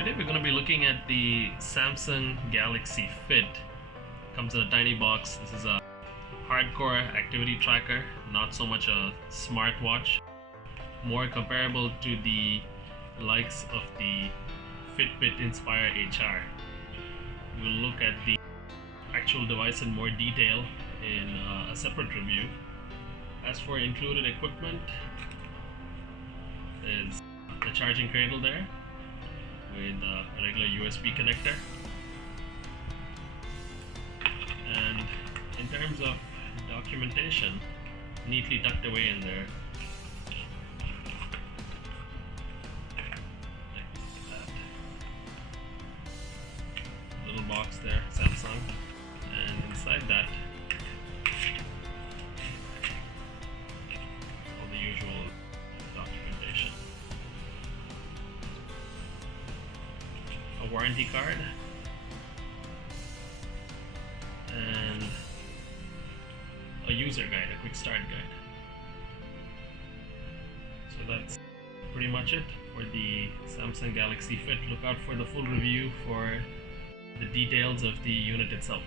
Today we're going to be looking at the Samsung Galaxy Fit. Comes in a tiny box. This is a hardcore activity tracker, not so much a smartwatch. More comparable to the likes of the Fitbit Inspire HR. We'll look at the actual device in more detail in a separate review. As for included equipment, there's the charging cradle there with a regular USB connector, and in terms of documentation, neatly tucked away in there. Like that. Little box there, Samsung, and inside that all the usual documentation. A warranty card and a user guide, a quick start guide. So that's pretty much it for the Samsung Galaxy Fit. Look out for the full review for the details of the unit itself.